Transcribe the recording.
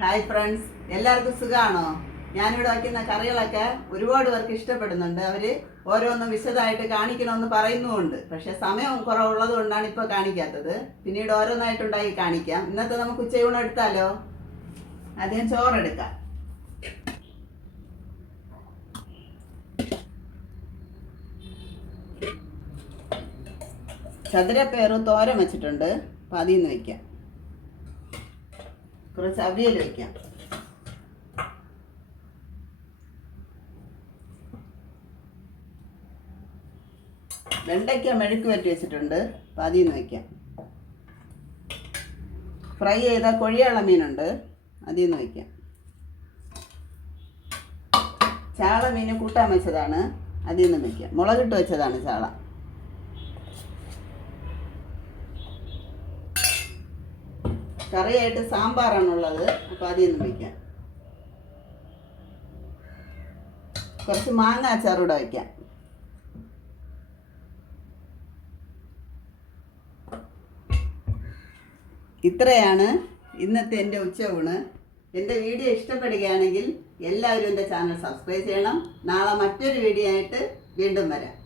Hi friends, എല്ലാവർക്കും സുഖമാണോ? ഞാനിവിടെ വയ്ക്കുന്ന കറികളൊക്കെ ഒരുപാട് പേർക്ക് ഇഷ്ടപ്പെടുന്നുണ്ട്. അവർ ഓരോന്നും വിശദമായിട്ട് കാണിക്കണമെന്ന് പറയുന്നുമുണ്ട്. പക്ഷേ സമയം കുറവുള്ളത് കൊണ്ടാണ് ഇപ്പോൾ കാണിക്കാത്തത്. പിന്നീട് ഓരോന്നായിട്ടുണ്ടാക്കി കാണിക്കാം. ഇന്നത്തെ നമുക്ക് ഉച്ചയൂണ് എടുത്താലോ? ആദ്യം ചോറെടുക്കാം. ചതുരപ്പയറും തോരൻ വെച്ചിട്ടുണ്ട്. അപ്പം അതിൽ നിന്ന് വയ്ക്കാം. കുറച്ച് അവിയൽ വയ്ക്കാം. വെണ്ടയ്ക്ക മെഴുക്ക് വരട്ടി വെച്ചിട്ടുണ്ട്. അപ്പം അതിൽ നിന്ന് വയ്ക്കാം. ഫ്രൈ ചെയ്ത കൊഴിയാള മീനുണ്ട്. അതിൽ നിന്ന് വയ്ക്കാം. ചാള മീൻ കൂട്ടാൻ വെച്ചതാണ്. അതിൽ നിന്ന് വയ്ക്കാം. മുളകിട്ട് വെച്ചതാണ് ചാള. കറിയായിട്ട് സാമ്പാറാണുള്ളത്. അപ്പോൾ അതിൽ നിന്ന് വയ്ക്കാം. കുറച്ച് മാങ്ങ അച്ചാറൂടെ വയ്ക്കാം. ഇത്രയാണ് ഇന്നത്തെ എൻ്റെ ഉച്ചയൂണ്. എൻ്റെ വീഡിയോ ഇഷ്ടപ്പെടുകയാണെങ്കിൽ എല്ലാവരും എൻ്റെ ചാനൽ സബ്സ്ക്രൈബ് ചെയ്യണം. നാളെ മറ്റൊരു വീഡിയോ ആയിട്ട് വീണ്ടും വരാം.